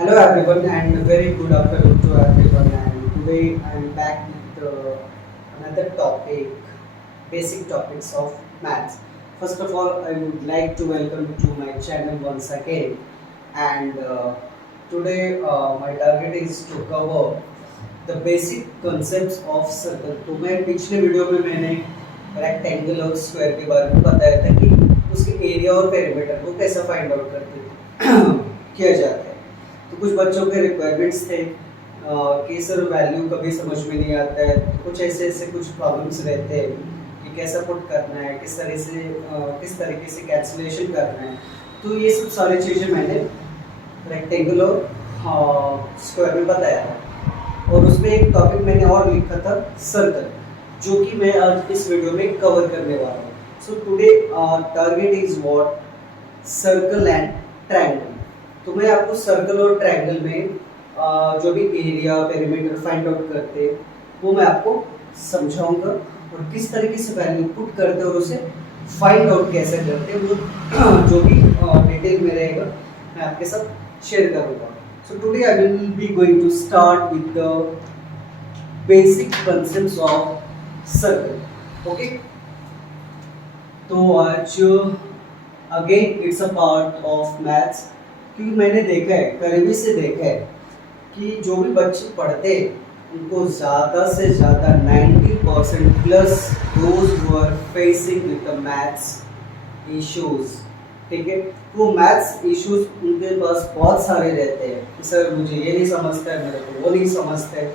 Hello everyone and very good afternoon to everyone, and today I am back with another topic, basic topics of maths. First of all, I would like to welcome you to my channel once again, and today my target is to cover the basic concepts of circle. तो मैं पिछले video में मैंने rectangle और square के बारे में बताया था कि उसके एरिया और पेरीमीटर को कैसे फाइंड आउट करते किया जाता है। तो कुछ बच्चों के रिक्वायरमेंट्स थे कि सर वैल्यू कभी समझ में नहीं आता है, तो कुछ ऐसे ऐसे कुछ प्रॉब्लम्स रहते हैं कि कैसा पुट करना है, किस तरीके से कैंसिलेशन करना है। तो ये सब सारी चीज़ें मैंने रेक्टेंगल और स्क्वायर में बताया था, और उसमें एक टॉपिक मैंने और लिखा था सर्कल, जो कि मैं आज इस वीडियो में कवर करने वाला हूँ। So today target is what, circle and triangle. तो मैं आपको सर्कल और ट्रायंगल में जो भी एरिया पेरीमीटर फाइंड आउट करते हैं वो मैं आपको समझाऊंगा, और किस तरीके से वैल्यू पुट करते हैं और उसे फाइंड आउट कैसे करते हैं वो जो भी डिटेल में रहेगा मैं आपके साथ शेयर करूंगा। So today I will be going to start with the basic concepts of circle. Okay, तो आज again it's a part of maths, क्योंकि मैंने देखा है, करीबी से देखा है कि जो भी बच्चे पढ़ते हैं उनको ज़्यादा से ज़्यादा 90% plus those who are facing with the maths issues, ठीक है, वो मैथ्स इश्यूज उनके पास बहुत सारे रहते हैं कि सर मुझे ये नहीं समझता है, मेरे को वो नहीं समझता है।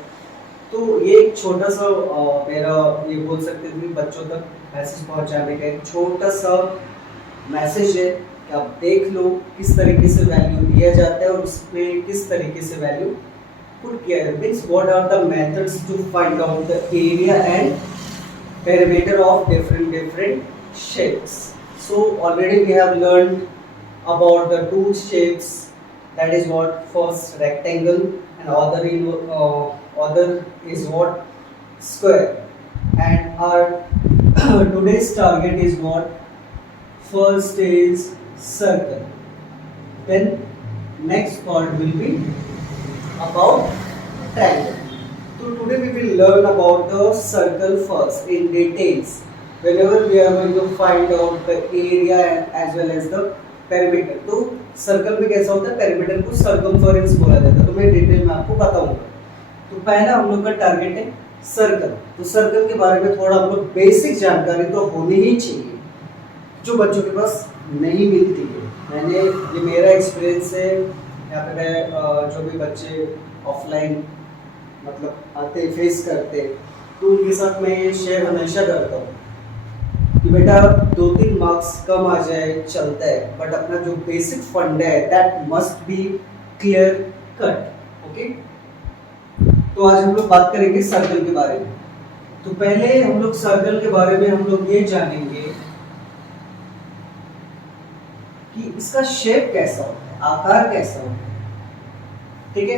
तो ये एक छोटा सा मेरा ये बोल सकते हैं कि बच्चों तक मैसेज पहुंचाने का एक छोटा सा मैसेज है कि आप देख लो किस तरीके से वैल्यू दिया जाता है और उसमें किस तरीके से वैल्यू पुट किया जाता है। Means what are the methods to find out the area and perimeter of different shapes. So already we have learned about the two shapes, that is what, first rectangle and other is what, square, and our today's target is what, first is circle, then next part will be about triangle. So today we will learn about the circle first in details, whenever we are going to find out the area and as well as the perimeter। तो circle में कैसा होता है, perimeter को circumference बोला जाता है, तो मैं डिटेल में आपको बताऊंगा। तो पहला हम लोग का टारगेट है सर्कल। तो सर्कल के बारे में थोड़ा हम लोग बेसिक जानकारी तो होनी ही चाहिए, जो बच्चों के पास नहीं मिलती है। ये मेरा एक्सपीरियंस है, यहाँ पे मैं जो भी बच्चे ऑफलाइन मतलब आते फेस करते, तो उनके साथ मैं ये शेयर हमेशा करता हूँ कि बेटा 2-3 मार्क्स कम आ जाए चलता है, बट अपना जो बेसिक फंड है that must be clear cut. Okay, तो आज हम लोग बात करेंगे सर्कल के बारे में। तो पहले हम लोग सर्कल के बारे में हम लोग ये जानेंगे कि इसका शेप कैसा होता है, आकार कैसा होता है, ठीक है।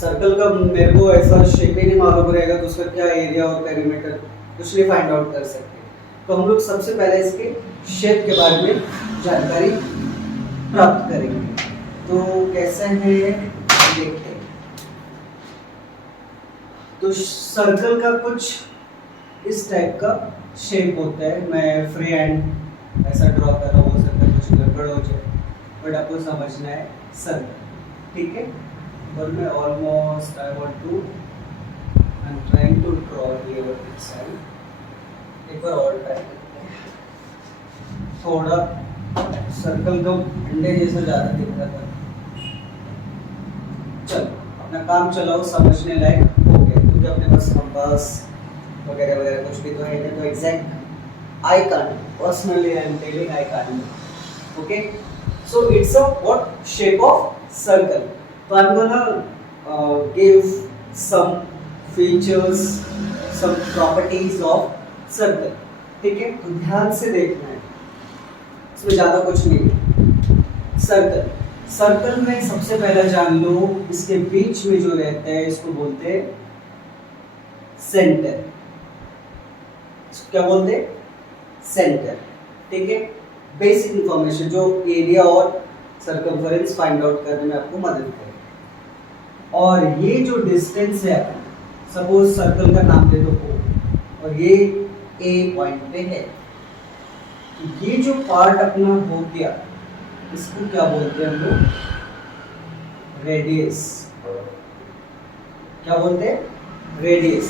सर्कल का मेरे को ऐसा शेप ही नहीं मालूम रहेगा तो उसका क्या एरिया और पेरीमीटर कुछ नहीं फाइंड आउट कर सकते। तो हम लोग सबसे पहले इसके शेप के बारे में जानकारी प्राप्त करेंगे। तो कैसे है देखते हैं। तो सर्कल का कुछ इस टाइप का शेप होता है। मैं फ्री हैंड ऐसा ड्रॉ कर रहा हूँ, हो सकता है कुछ गड़बड़ हो जाए, बट आपको समझना है सर्कल, ठीक है। और मैं almost I am trying to draw here this side. एक बार और ट्राई करते हैं। थोड़ा सर्कल का अंडे जैसा ज़्यादा दिख रहा था। चलो अपना काम चलाओ, समझने लायक हो गया, क्योंकि अपने पास कंपास वगैरह वगैरह कुछ भी तो है नहीं, तो exact I can't, personally I am telling I can't. Okay, so it's a what shape of circle. तो I am gonna give some features, some properties of circle, ठीक है। तो ध्यान से देखना है, इसमें ज़्यादा कुछ नहीं है। सर्कल में सबसे पहला जान लो, इसके बीच में जो रहता है इसको बोलते हैं सेंटर। इसको क्या बोलते हैं, सेंटर, ठीक है। बेसिक इंफॉर्मेशन जो एरिया और सर्कमफरेंस फाइंड आउट करने में आपको मदद करे। और ये जो डिस्टेंस है अपन सपोज सर्कल का नाम दे दो O और ये A पॉइंट पे है, तो ये जो पार्ट अपना हो गया इसको क्या बोलते हैं हम लोग? रेडियस। क्या बोलते हैं? रेडियस।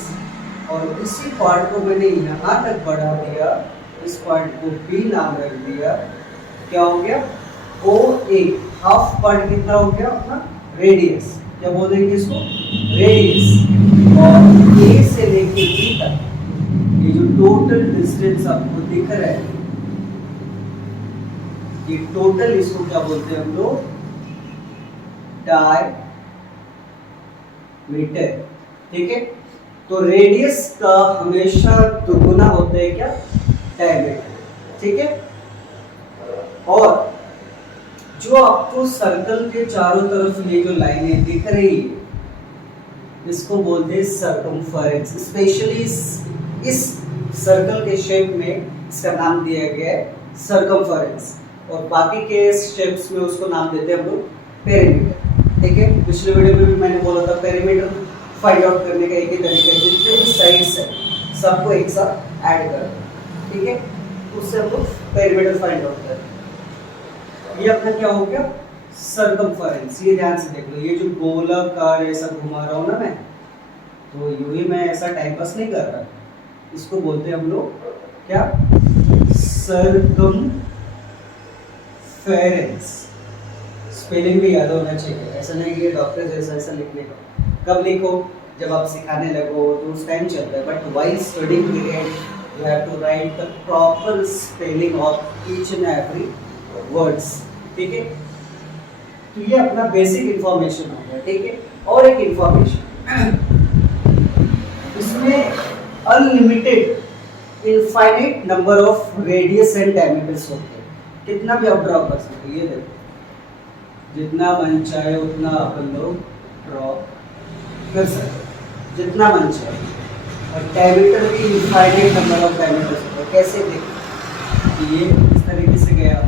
और इसी पार्ट को मैंने यहाँ तक बढ़ा दिया, इस पार्ट को B नाम रख दिया। क्या हो गया? OA। हाफ पार्ट कितना हो गया अपना? रेडियस। क्या बोलेंगे इसको? रेडियस। और A से लेके B तक ये जो टोटल डिस्टेंस आपको दिख रहा है, ये टोटल, इसको क्या बोलते हैं हम लोग? डायमीटर। ठीक है, तो रेडियस का हमेशा दुगुना होता है क्या? डायमीटर। ठीक है, और जो आपको सर्कल के चारों तरफ ये जो लाइनें दिख रही है इसको बोलते हैं सर्कमफेरेंस। स्पेशली इस सर्कल के शेप में इसका नाम दिया गया है सर्कमफेरेंस, और बाकी के शेप्स में उसको नाम देते हैं हम लोग पेरीमीटर। ठीक है, पिछले वीडियो में भी मैंने बोला था पेरीमीटर फाइंड आउट करने का एक ही तरीका है, जितने भी साइड्स है सबको एक साथ ऐड कर। ठीक है, उससे हम लोग पेरीमीटर फाइंड आउट करते हैं। ये अपना क्या हो गया? सर्कमफेरेंस। ये ध्यान से देख लो, ये जो गोलाकार ऐसा घुमा रहा हूँ ना मैं, तो यूं ही मैं ऐसा टाइम पास नहीं कर रहा, इसको बोलते हैं हम लोग क्या? सर्कमफेरेंस। स्पेलिंग भी याद होना चाहिए, ऐसा नहीं कि डॉक्टर जैसा ऐसा लिखने का। कब लिखो? जब आप सिखाने लगो तो उस टाइम चलता है, but while studying period you have to write the proper spelling of each and every words. ठीक है, तो ये अपना बेसिक इंफॉर्मेशन हो गया। ठीक है, और एक इंफॉर्मेशन, इसमें unlimited infinite number of radius and diameters होते हैं, कितना भी आप ड्रॉ कर सकते हो। ये देखो, जितना मन चाहे उतना अपन लोग ड्रॉ कर सकते हैं, जितना मन चाहे। और डायमीटर भी इनफाइनाइट नंबर ऑफ डायमीटर्स होते हैं। कैसे देखो, ये इस तरीके से गया,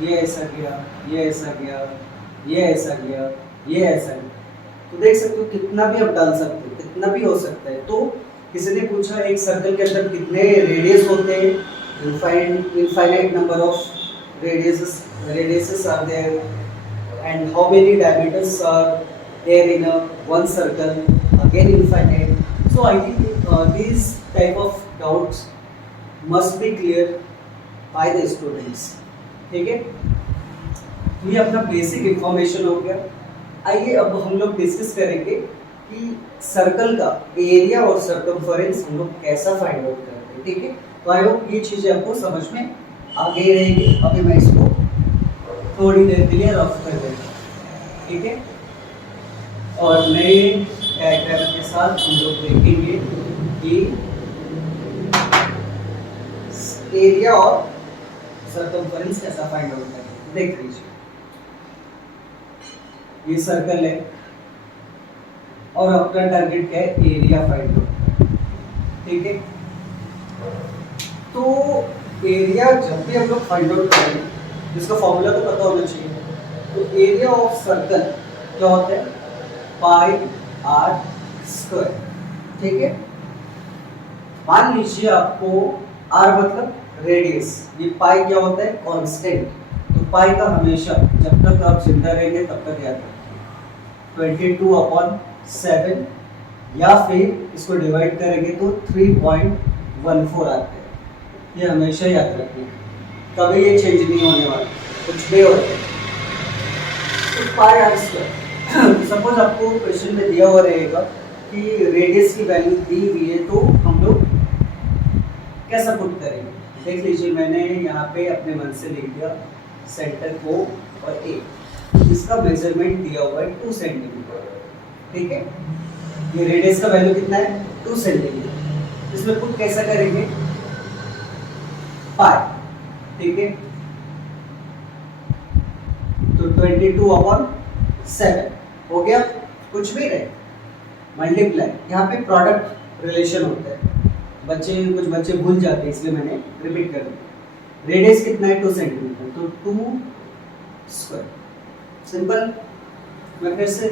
ये ऐसा गया, ये ऐसा गया, ये ऐसा गया, ये ऐसा गया, तो देख सकते हो कितना भी आप डाल सकते हो, कितना भी हो सकता है। तो किसी ने पूछा एक सर्कल के अंदर कितने रेडियस होते हैं? Infinite number of radiuses are there, and how many diameters are there in a one circle, again infinite. So I think these type of doubts must be clear by the students। ठीक है, ये अपना basic information हो गया। आइए अब हम लोग डिस्कस करेंगे कि सर्कल का एरिया और सर्कमफेरेंस हम लोग कैसा फाइंड आउट करते हैं। ठीक है, तो आई होप ये चीज़ें आपको समझ में आ गई रहेगी। अभी मैं इसको थोड़ी देर के लिए रफ कर देता हूँ। ठीक है, और नए डायग्राम के साथ हम लोग देखेंगे कि एरिया और सर्कमफेरेंस कैसा फाइंड आउट करेंगे। देख लीजिए, ये सर्कल है और अपना टारगेट क्या है? Area find out. ठीक है, तो एरिया जब भी हम लोग फाइंड आउट करें, जिसका फॉर्मूला तो पता होना चाहिए। तो एरिया ऑफ सर्कल क्या होता है? पाई आर स्क्वायर। ठीक है, मान लीजिए आपको आर मतलब रेडियस, ये पाई क्या होता है? कांस्टेंट। तो पाई का हमेशा जब तक आप जिंदा रहेंगे तब तक याद रखिए 22/7, या फिर इसको डिवाइड करेंगे तो 3.14 आते हैं। ये हमेशा याद रखिए, कभी ये चेंज नहीं होने वाला, कुछ भी हो जाए। तो पाई आर स्क्वायर, सपोज आपको क्वेश्चन में दिया हुआ रहेगा कि रेडियस की वैल्यू दी हुई है, तो हम लोग कैसा पुट करेंगे? देख लीजिए, मैंने यहाँ पे अपने मन से लिख दिया सेंटर को और ए, इसका मेजरमेंट दिया हुआ है 2 सेंटीमीटर। ठीक है, ये रेडियस का वैल्यू कितना है? 2 सेंटीमीटर। इसमें पुट कैसा करेंगे? पाई। ठीक है, तो 22/7 हो गया, कुछ भी नहीं, मल्टीप्लाई। यहाँ पे प्रोडक्ट रिलेशन होता है, कुछ बच्चे भूल जाते हैं, इसलिए मैंने रिपीट कर दिया। रेडियस कितना है? 2 सेंटीमीटर, तो 2 स्क्वायर। सिंपल। मैं फिर से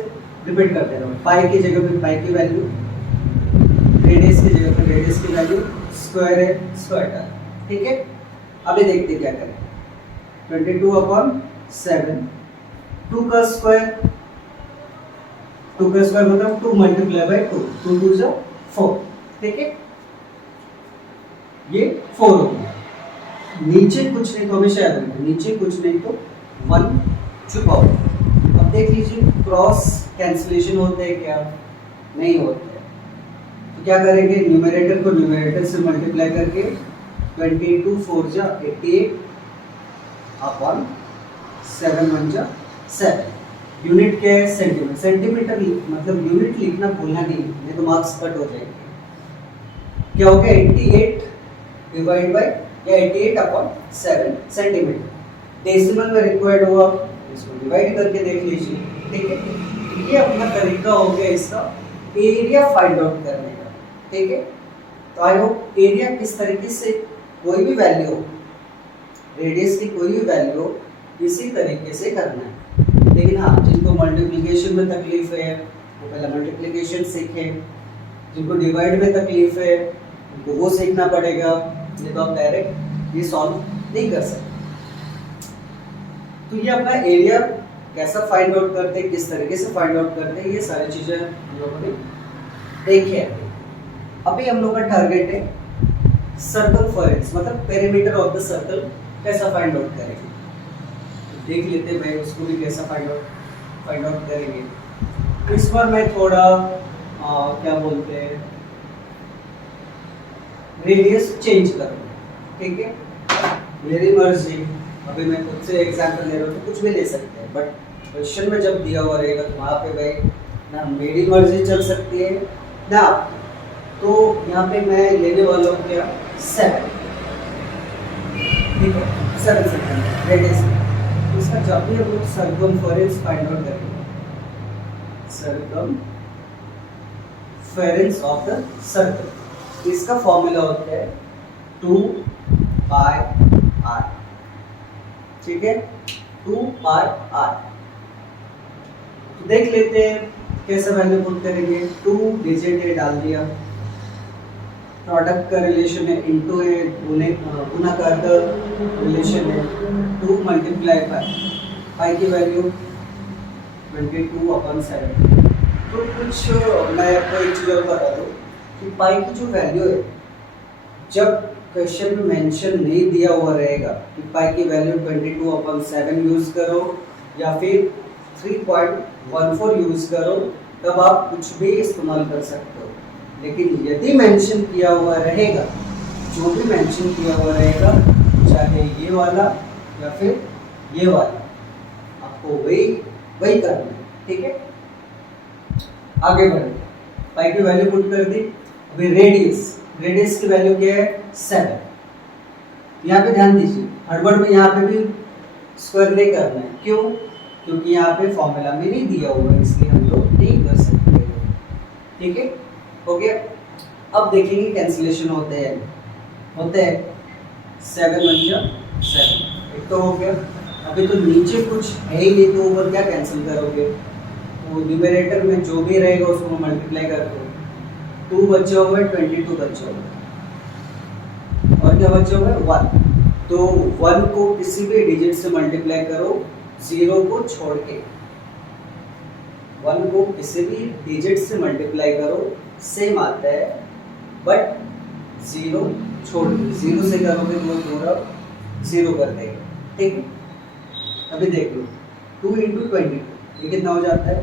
रिपीट करते रहो, पाई की जगह पे पाई की वैल्यू, रेडियस की जगह पे रेडियस की वैल्यू, स्क्वायर है स्क्वायर टर्म, ठीक है। अभी देखते क्या करें, 22/7, 2 का स्क्वायर, 2 का स्क्वायर मतलब 2 मल्टीप्लाई बाय 2, 2 2 जा 4, ठीक है। ये 4 हो गया, नीचे कुछ नहीं तो हमेशा याद रखना, नीचे कुछ नहीं तो 1 छुपा हुआ। अब देख लीजिए क्रॉस कैंसिलेशन होते हैं क्या, नहीं होते हैं। तो क्या करेंगे, न्यूमरेटर को न्यूमरेटर से मल्टीप्लाई करके 22 4 जा 88 अपॉन 7 1 जा 7। यूनिट क्या है, सेंटीमीटर, सेंटीमीटर मतलब यूनिट लिखना भूलना नहीं तो मार्क्स कट हो जाएंगे। क्या हो गया, 88 डिवाइड बाय या 88 अपॉन 7 सेंटीमीटर। डेसिमल में रिक्वायर्ड हुआ, इसको डिवाइड करके देख लीजिए, ठीक है। ये अपना तरीका हो गया इसका एरिया फाइंड आउट करने का, ठीक है। तो आई होप एरिया किस तरीके से कोई भी वैल्यू हो, रेडियस की कोई भी वैल्यू हो, इसी तरीके से करना है। लेकिन हाँ, जिनको मल्टीप्लिकेशन में तकलीफ है वो पहले मल्टीप्लिकेशन सीखें, जिनको डिवाइड में तकलीफ है उनको वो सीखना पड़ेगा, ये तो आप डायरेक्ट ये सॉल्व नहीं कर सकते। तो ये अपना एरिया कैसा फाइंड आउट करते हैं, किस तरीके से फाइंड आउट करते हैं, ये सारी चीजें हम लोगों ने देखी है। अभी हम लोग का टारगेट है सर्कमफरेंस, मतलब पेरीमीटर ऑफ द सर्कल कैसा फाइंड आउट करेंगे। तो देख लेते हैं भाई उसको भी कैसा फाइंड आउट करेंगे। इस बार मैं थोड़ा क्या बोलते हैं, रेडियस चेंज करूँगा, ठीक है। मेरी मर्जी, अभी मैं खुद से एग्जांपल ले रहा हूँ तो कुछ भी ले सकते हैं, बट क्वेश्चन में जब दिया हुआ रहेगा तो वहाँ पे भाई ना मेरी मर्जी चल सकती है ना। तो यहाँ पे मैं लेने वाला हूँ क्या, 7, ठीक है, 7 सेकंड रेडियस। इसका जब भी हम लोग सर्कमफरेंस फाइंड आउट करेंगे, सर्कमफेरेंस ऑफ द सर्कल, इसका फॉर्मूला होता है 2 पाई r, ठीक है, 2 पाई r। तो देख लेते हैं कैसे वैल्यू पुट करेंगे। 2 डिजिट है डाल दिया, प्रोडक्ट का रिलेशन है, इनटू है, गुना का रिलेशन है, 2 मल्टीप्लाई पाई की वैल्यू 22/7। तो कुछ मैं आपको एक चीज़ और बता दूँ कि पाई की जो वैल्यू है, जब क्वेश्चन में मेंशन नहीं दिया हुआ रहेगा कि पाई की वैल्यू 22/7 यूज़ करो या फिर 3.14 यूज़ करो, तब आप कुछ भी इस्तेमाल कर सकते हो। लेकिन यदि मेंशन किया हुआ रहेगा, जो भी मेंशन किया हुआ रहेगा, चाहे ये वाला या फिर ये वाला, आपको वही करना है, ठीक है। आगे बढ़े, पाई की वैल्यू पुट कर दी। अभी रेडियस की वैल्यू क्या है, 7। यहाँ पे ध्यान दीजिए, हड़बड़ में यहाँ पे भी स्क्वायर नहीं करना है, क्यों, क्योंकि यहाँ पे फॉर्मूला में नहीं दिया हुआ है, इसलिए हम लोग नहीं कर सकते, ठीक है। हो गया। अब देखेंगे कैंसिलेशन होते हैं 7 1 जा 7, एक तो हो गया। अभी तो नीचे कुछ है ही नहीं, तो ऊपर क्या कैंसिल करोगे, तो न्यूमरेटर में जो भी रहेगा उसको मल्टीप्लाई कर दो। 2 बचे हुए 22 बचे हुए, और क्या बचे हुए 1। तो 1 को किसी भी डिजिट से मल्टीप्लाई करो 0 को छोड़ के, 1 को किसी भी डिजिट से मल्टीप्लाई करो सेम आता है, बट 0 छोड़ के, 0 से करोगे तो वो पूरा 0 कर देगा, ठीक है। अभी देख लो 2 × 22 ये कितना हो जाता है,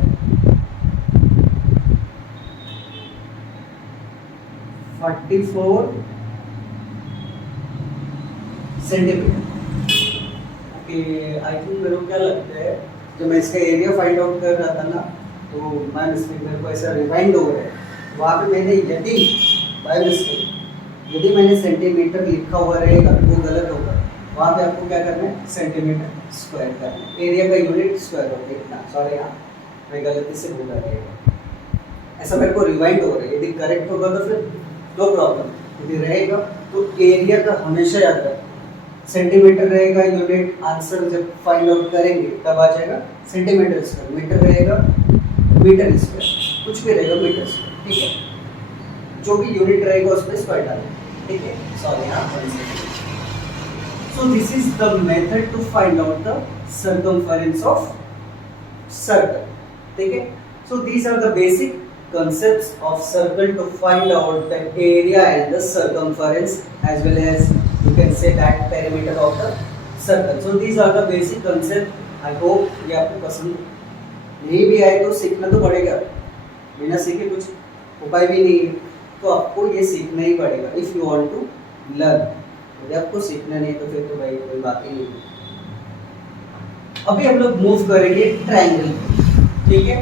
44 सेंटीमीटर। आई थिंक मेरे को क्या लगता है, जब मैं इसका एरिया फाइंड आउट कर रहा था ना, तो बाय मिस्टेक मेरे को ऐसा रिवाइंड हो गया, वहाँ पे मैंने यदि बाय मिस्टेक यदि मैंने सेंटीमीटर लिखा हुआ रहेगा तो वो गलत होगा। वहाँ पे आपको क्या करना है, सेंटीमीटर स्क्वायर करना है, एरिया का यूनिट स्क्वायर होता है इतना। सॉरी, यहाँ मैं गलती से बोला रहेगा, ऐसा मेरे को रिवाइंड हो रहा है। यदि करेक्ट होगा तो फिर नो प्रॉब्लम, यदि रहेगा तो एरिया का हमेशा याद रखें, सेंटीमीटर रहेगा यूनिट, आंसर जब फाइंड आउट करेंगे तब आ जाएगा सेंटीमीटर स्क्वायर। मीटर रहेगा मीटर स्क्वायर, कुछ भी रहेगा मीटर स्क्वायर, ठीक है, जो भी यूनिट रहेगा उसमें स्क्वायर डालना, ठीक है। सॉरी हाँ, so this is the method to find out the circumference of circle, ठीक है। so these are the basic concepts of circle to find out the area and the circumference as well as you can say that perimeter of the circle. so these are the basic concept। I hope ये आपको पसंद नहीं भी आए तो सीखना तो पड़ेगा, बिना सीखे कुछ उपाय भी नहीं है, तो आपको ये सीखना ही पड़ेगा if you want to learn. यदि आपको सीखना नहीं तो फिर तो भाई कोई बात ही नहीं। अभी हम लोग मूव करेंगे ट्रायंगल, ठीक है।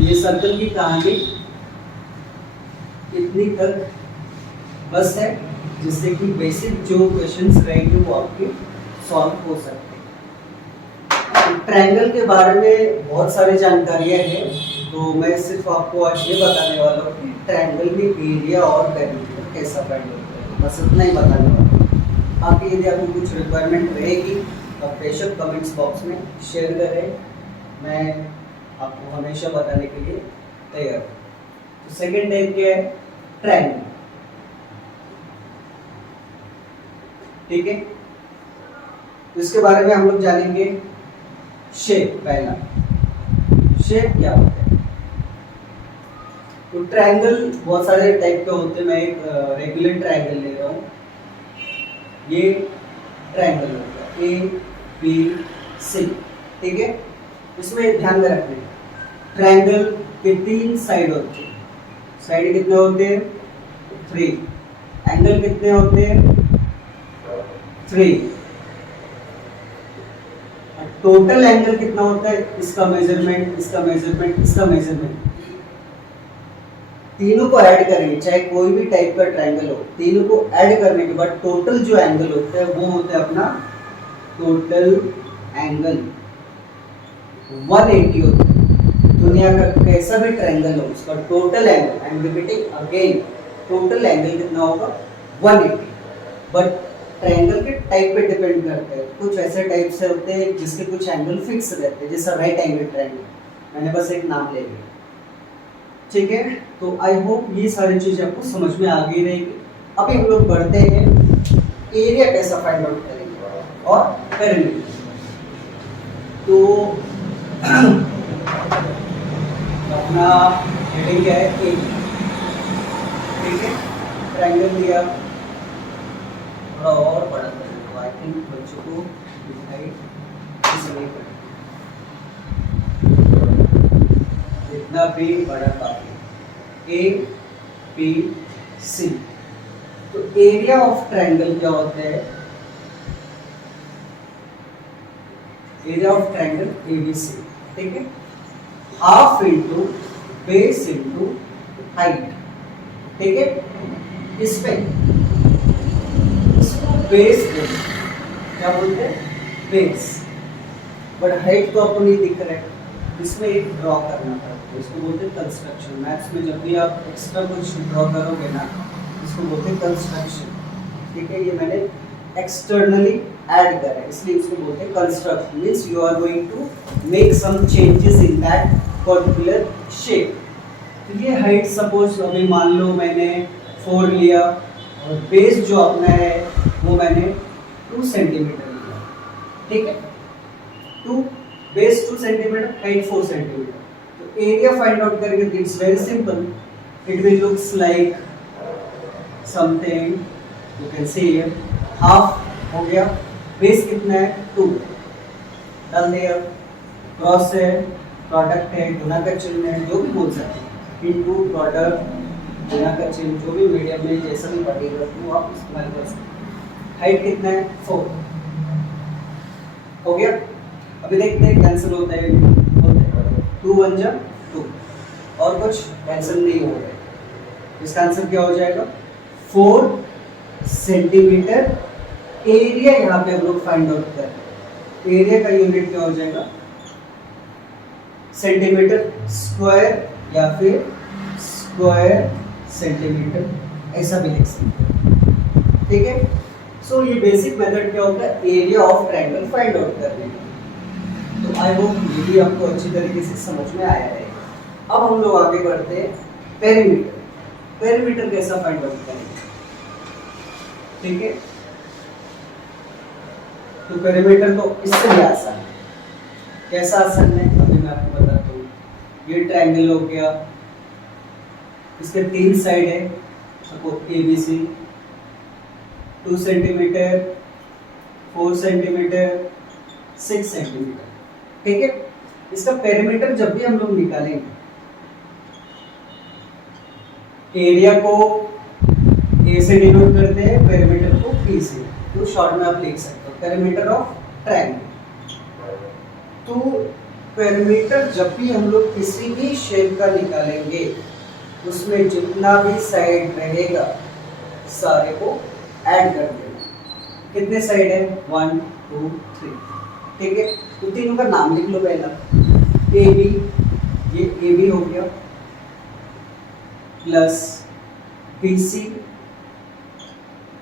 ये सर्कल की कहानी इतनी तक बस है, जिससे कि बेसिक जो क्वेश्चंस रहेंगे वो आपके सॉल्व हो सकते हैं। ट्रायंगल के बारे में बहुत सारी जानकारियां हैं, तो मैं सिर्फ आपको आज ये बताने वाला हूँ कि ट्रायंगल में एरिया और पेरिमीटर कैसा फाइंड होता है, बस इतना ही बताने वाला हूँ। बाकी यदि आपको कुछ रिक्वायरमेंट रहेगी तो बेशक कमेंट्स बॉक्स में शेयर करें, मैं आपको हमेशा बताने के लिए तैयार हूँ। तो सेकेंड टाइप क्या है, ट्रायंगल, ठीक है। तो इसके बारे में हम लोग जानेंगे शेप। पहला शेप क्या होता है, तो ट्रायंगल बहुत सारे टाइप के होते हैं। मैं एक रेगुलर ट्रायंगल ले रहा हूँ, ये ट्रायंगल होता है ए बी सी, ठीक है। इसमें ध्यान में रखना है ट्रायंगल के 3 साइड होते हैं। साइड कितने होते हैं, 3। एंगल कितने होते हैं, 3। टोटल एंगल कितना होता है, इसका मेजरमेंट, इसका मेजरमेंट, इसका मेजरमेंट, तीनों को ऐड करेंगे, चाहे कोई भी टाइप का ट्रायंगल हो, तीनों को ऐड करने के बाद टोटल जो एंगल होता है वो होता है अपना टोटल एंगल 180 होता है। दुनिया का कैसा भी ट्रायंगल हो उसका total angle, I am repeating again, total angle कितना होगा, 180। बट ट्रायंगल के टाइप पे डिपेंड करते हैं। कुछ ऐसे टाइप से होते हैं जिसके कुछ एंगल फिक्स रहते हैं, जैसा राइट एंगल ट्रायंगल, मैंने बस एक नाम ले लिया, ठीक है। तो आई होप ये सारी चीजें आपको समझ में आ गई रहेगी। अभी हम लोग बढ़ते हैं एरिया कैसा फाइंड आउट करेंगे और पेरिमीटर। तो अपना हेडिंग क्या है, एरिया, ठीक है। ट्रायंगल दिया, थोड़ा और बड़ा कर दो, आई थिंक बच्चों को दिखाई नहीं पड़ेगा, इतना भी बड़ा काफी। ए बी सी, तो एरिया ऑफ ट्रायंगल क्या होता है, area of triangle A B C, ठीक है। Half into base into height, ठीक है। इसमें इसको बेस क्या बोलते हैं, बेस, बट हाइट तो आपको नहीं दिख रहा है, इसमें एक ड्रॉ करना पड़ता है, इसको बोलते हैं कंस्ट्रक्शन। मैथ्स में जब भी आप एक्स्ट्रा कुछ ड्रॉ करोगे ना, इसको बोलते हैं कंस्ट्रक्शन, ठीक है। ये मैंने एक्सटर्नली ऐड करा है, इसलिए इसको बोलते हैं construction. Means you are going to make some changes in that particular shape. तो ये हाइट सपोज अभी मान लो मैंने 4 लिया और बेस जो अपना है वो मैंने 2 सेंटीमीटर लिया, ठीक है। 2 बेस 2 सेंटीमीटर, हाइट 4 सेंटीमीटर। तो एरिया फाइंड आउट करके it's very simple, it will looks like something, you can see here, half हो गया, बेस कितना है 2, डाल दिया, क्रॉस है, प्रोडक्ट है, गुना का चिन्ह है, जो भी बोल सकते हैं, इनटू प्रोडक्ट, गुना का चिन्ह, जो भी मीडियम में जैसा भी पड़ेगा वो आप इस्तेमाल कर सकते हैं। हाइट कितना है 4 हो गया। अभी देखते हैं कैंसिल होता है, 2 1 जा 2, और कुछ कैंसिल नहीं हो रहा है। इसका आंसर क्या हो जाएगा, 4 सेंटीमीटर। एरिया यहाँ पे हम लोग फाइंड आउट कर रहे हैं, एरिया का यूनिट क्या हो जाएगा, सेंटीमीटर स्क्वायर या फिर स्क्वायर सेंटीमीटर, ऐसा भी लिख सकते हैं, ठीक है। सो ये बेसिक मेथड क्या होता है, area of triangle find out करने का। तो आई होप ये भी आपको अच्छी तरीके से समझ में आया है। अब हम लोग आगे बढ़ते हैं पेरीमीटर। पेरीमीटर कैसा फाइंड आउट करेंगे, ठीक है। तो पेरीमीटर तो इससे भी आसान है। कैसा आसान है अभी मैं आपको बताता हूँ। ये ट्रायंगल हो गया, इसके 3 साइड है, suppose ABC 2 centimetre, 4 centimetre, 6 centimetre, ठीक है। इसका पेरीमीटर जब भी हम लोग निकालेंगे, एरिया को ए से डिनोट करते हैं, पेरीमीटर को बी से। तो शॉर्ट में आप लिख सकते हो पेरीमीटर ऑफ ट्रायंगल। तो पेरीमीटर जब भी हम लोग किसी भी शेप का निकालेंगे, उसमें जितना भी साइड रहेगा सारे को ऐड कर देना। कितने साइड है, 1 2 3, ठीक है। तो तीनों का नाम लिख लो पहला। ए बी, ये ए बी हो गया, प्लस बी सी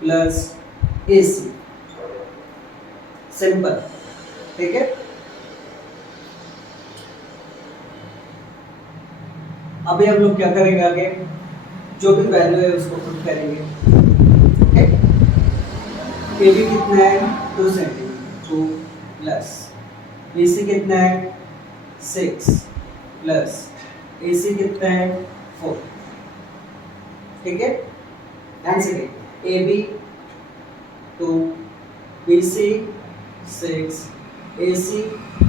प्लस ए सी, सिंपल, ठीक है। अभी हम लोग क्या करेंगे आगे, जो भी वैल्यू है उसको पुट करेंगे, ठीक है। ए बी कितना है, 2 सेंटीमीटर, 2 प्लस बी सी कितना है, 6 प्लस ए सी कितना है, 4, ठीक है। ध्यान से देखिए, ए बी 2, बी सी 6, ए सी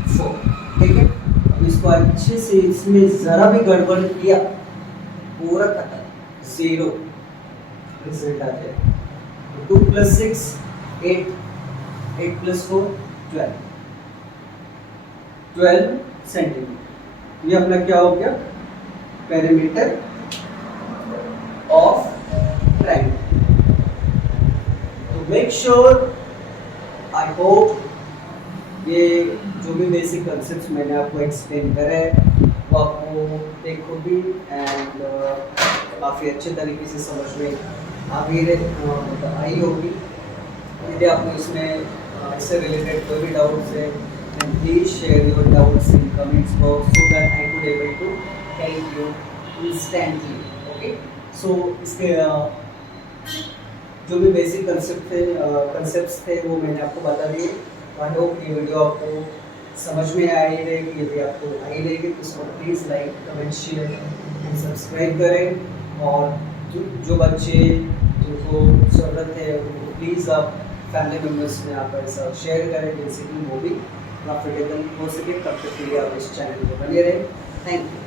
4, ठीक है। अब इसको अच्छे से, इसमें जरा भी गड़बड़ किया पूरा खत्म, 0 रिजल्ट आ जाए। 2 प्लस 6 8, 8 प्लस 4 12, 12 सेंटीमीटर। ये अपना क्या हो गया, पेरीमीटर ऑफ ट्रायंगल। तो मेक श्योर, आई होप ये जो भी बेसिक कंसेप्ट मैंने आपको एक्सप्लेन करे वो आपको देखो भी एंड काफ़ी अच्छे तरीके से समझ में आई होगी। यदि आपको इसमें इससे रिलेटेड कोई भी डाउट्स है, please share your doubts in comments box so that I could able to help you instantly, okay. So इसके जो भी बेसिक कंसेप्ट्स थे वो मैंने आपको बता दिए। आई होप ये वीडियो आपको समझ में आई रहेगी। यदि आपको आई रहेगी तो इसको please like comment share and subscribe करें। और जो बच्चे जिनको ज़रूरत है उनको प्लीज़ आप फैमिली मेम्बर्स में आप ऐसा शेयर करें जिनसे कि वो भी प्रॉफिटेबल हो सके। तब तक के लिए आप इस चैनल पर बने रहें। Thank you.